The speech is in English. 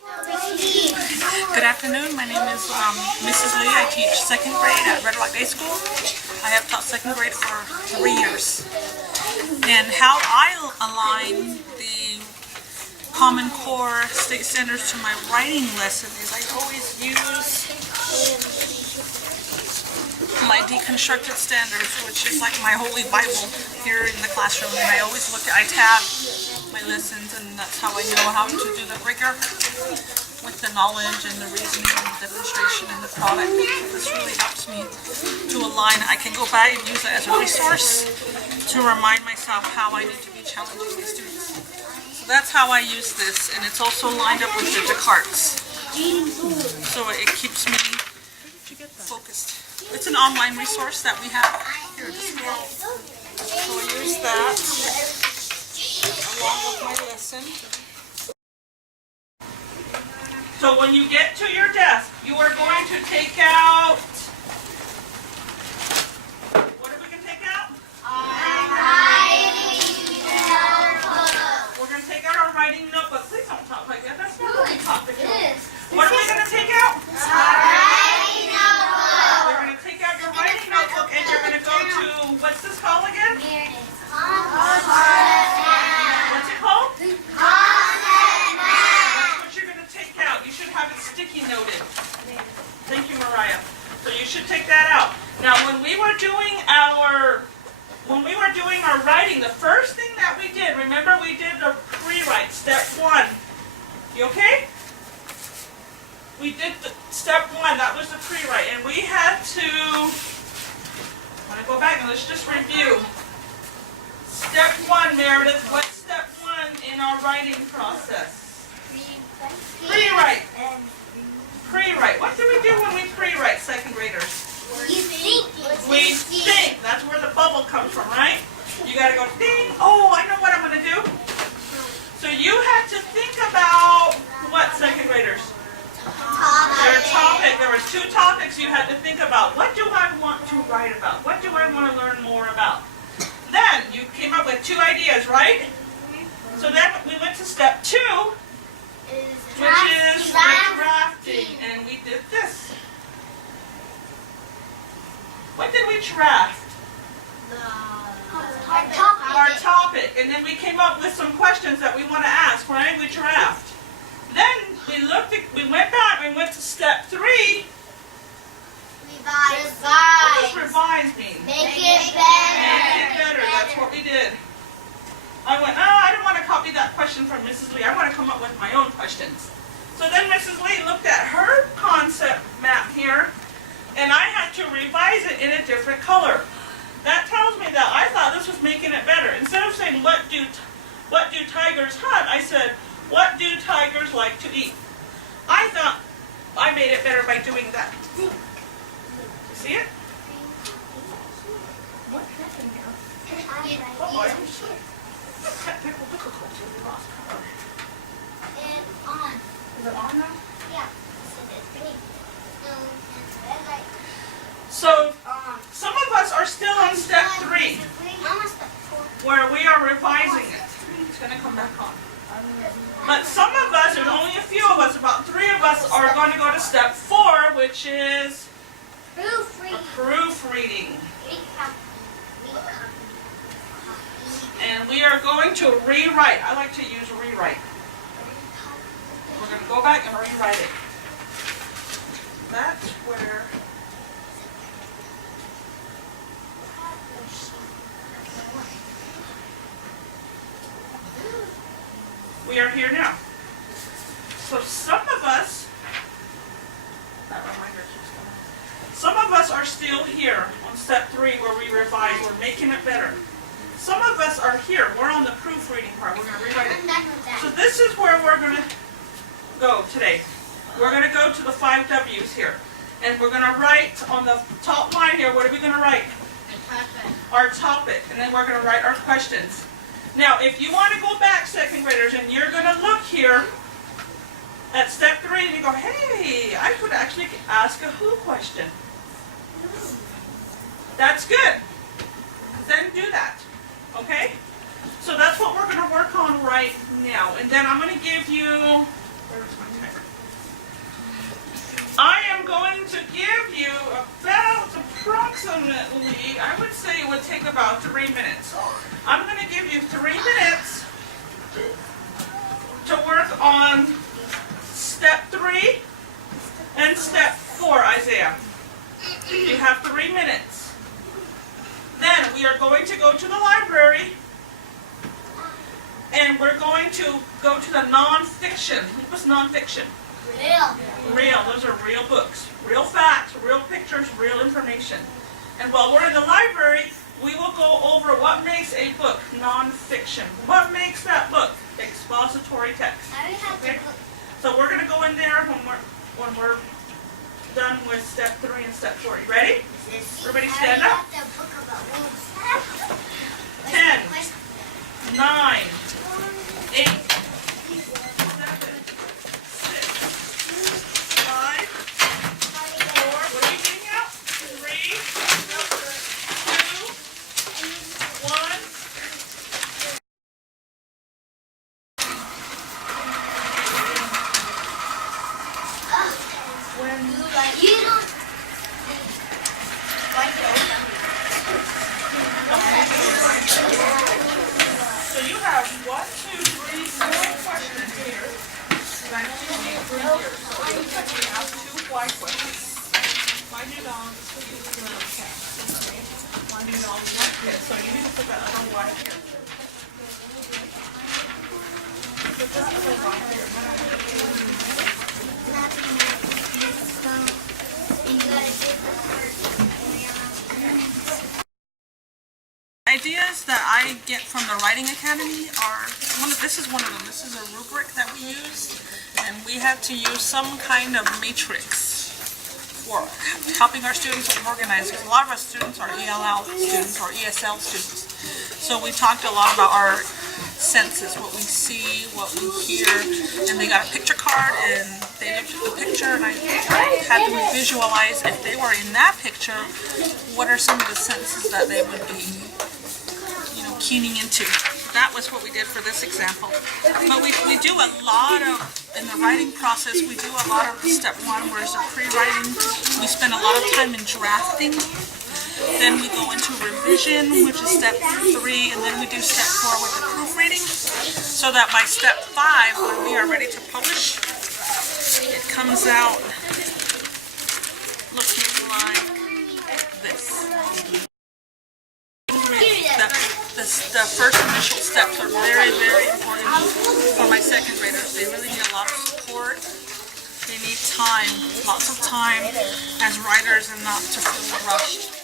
Good afternoon. My name is Mrs. Lee. I teach second grade at Red Rock Day School. I have taught second grade for 3 years. And how I align the Common Core state standards to my writing lesson is I always use my deconstructed standards, which is like my holy Bible here in the classroom. And I always look at, I tab my lessons, and that's how I know how to do the rigor with the knowledge and the reasoning and the demonstration and the product. This really helps me to align. I can go back and use it as a resource to remind myself how I need to be challenging my students. So that's how I use this, and it's also lined up with the depicts. So it keeps me focused. It's an online resource that we have here at the school. So I use that along with my lesson. So when you get to your desk, you are going to take out, what are we going to take out? We're going to take out our writing notebook. Please don't talk like that. That's not what we talked about. What are we going to take out? We're going to take out your writing notebook and you're going to go to, what's this called again? What's it called? Sticky noted. Thank you, Mariah. So you should take that out. Now, when we were doing our writing, the first thing that we did, remember we did the pre-write, step 1. You okay? We did the step 1, that was the pre-write, and we had to, I'm going to go back and let's just review. Step 1, Meredith, what's step 1 in our writing process? Pre-write. Pre-write. What do we do when we pre-write, second graders? We think. That's where the bubble comes from, right? You got to go ding. Oh, I know what I'm going to do. So you had to think about what, second graders? There were 2 topics you had to think about. What do I want to write about? What do I want to learn more about? Then you came up with 2 ideas, right? So then we went to step 2. Which is drafting, and we did this. What did we draft? Our topic, and then we came up with some questions that we want to ask, right? We draft. Then we went back, we went to step 3. Revise. What does revise mean? Make it better. Make it better, that's what we did. I went, oh, I don't want to copy that question from Mrs. Lee. I want to come up with my own questions. So then Mrs. Lee looked at her concept map here, and I had to revise it in a different color. That tells me that I thought this was making it better. Instead of saying, what do tigers hunt, I said, what do tigers like to eat? I thought I made it better by doing that. You see it? What happened now? Technical difficulty, we lost power. It's on. Is it on now? Yeah. So, some of us are still on step 3, where we are revising it. It's going to come back on. But some of us, there's only a few of us, about 3 of us are going to go to step 4, which is proofreading. And we are going to rewrite. I like to use rewrite. We're going to go back and rewrite it. That's where we are here now. So some of us, that reminder keeps coming. Some of us are still here on step 3 where we revise. We're making it better. Some of us are here. We're on the proofreading part. We're going to rewrite it. So this is where we're going to go today. We're going to go to the 5 W's here. And we're going to write on the top line here. What are we going to write? Our topic. And then we're going to write our questions. Now, if you want to go back, second graders, and you're going to look here at step 3 and you go, hey, I could actually ask a who question. That's good. Then do that. Okay? So that's what we're going to work on right now. And then I'm going to give you, where's my timer? about 3 minutes. I'm going to give you 3 minutes to work on step 3 and step 4, Isaiah. You have 3 minutes. Then we are going to go to the library and we're going to go to the nonfiction. What's nonfiction? Real. Real. Those are real books. Real facts, real pictures, real information. And while we're in the library, we will go over what makes a book nonfiction. What makes that book expository text? Okay? So we're going to go in there when we're done with step 3 and step 4. You ready? Everybody stand up. 10, 9, 8, 7, 6, 5, 4. What are you getting out? 3, 2, 1. You don't. So you have 1, 2, 3, 4 questions here. And 2 here. So you have 2 white questions. Why do dogs use the cat? Why do dogs like this? So you need to put that other white here. Put that other white here. Ideas that I get from the Writing Academy are, this is one of them. This is a rubric that we use, and we have to use some kind of matrix for helping our students organize. Because a lot of our students are ELL students or ESL students. So we talked a lot about our senses, what we see, what we hear, and they got a picture card and they looked at the picture and I had them visualize if they were in that picture, what are some of the senses that they would be keening into. That was what we did for this example. But we do a lot of, in the writing process, we do a lot of step 1, whereas the pre-writing, we spend a lot of time in drafting. Then we go into revision, which is step 3, and then we do step 4 with the proofreading. So that by step 5, when we are ready to publish, it comes out looking like this. The first initial steps are very, very important for my second graders. They really need a lot of support. They need time, lots of time as writers and not to feel rushed.